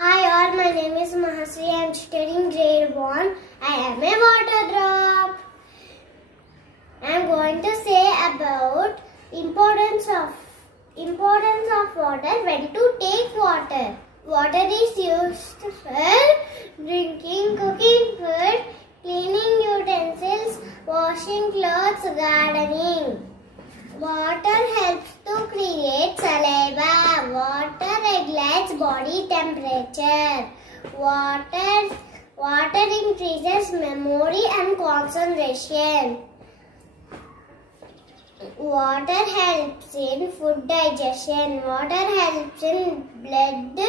Hi all, my name is Mahasri. I am studying grade 1. I am a water drop. I am going to say about importance of water, when to take water. Water is used for drinking, cooking food, cleaning utensils, washing clothes, gardening. Water helps to create saliva. Water regulates body temperature. Water increases memory and concentration. Water helps in food digestion. Water helps in blood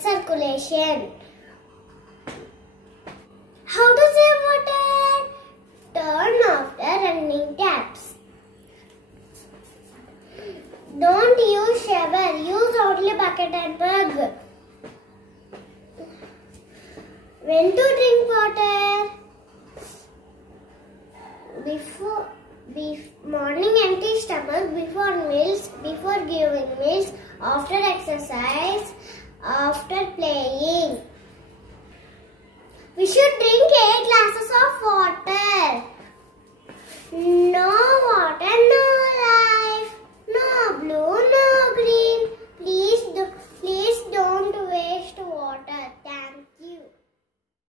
circulation. How to save water? Turn off the running taps. Don't use shower. Use only bucket and mug. When to drink water? Before morning empty stomach, before meals, before giving meals, after exercise, after playing. We should drink 8 glasses of water.